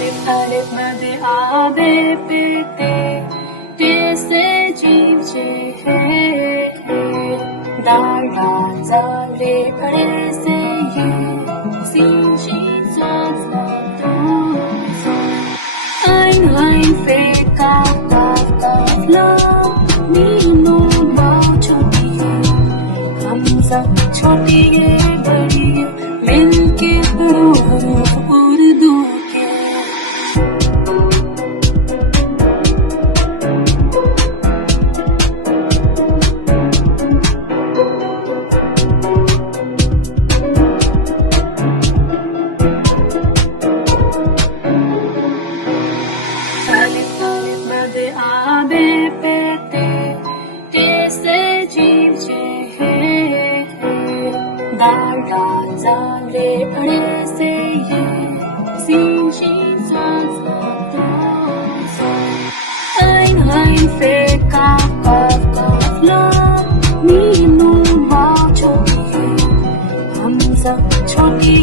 Alif madi abe pirte tese jeev je hai dara zale pare se ye sin shin swat ein fe ka love me no bao choti hum sab choti ye badi मिलके उर्दू के मद आबे पेते कैसे जीव जे दाड़ा जाले पड़े से ये sin shin swat ein fe ka love me no bao choti hum sab choti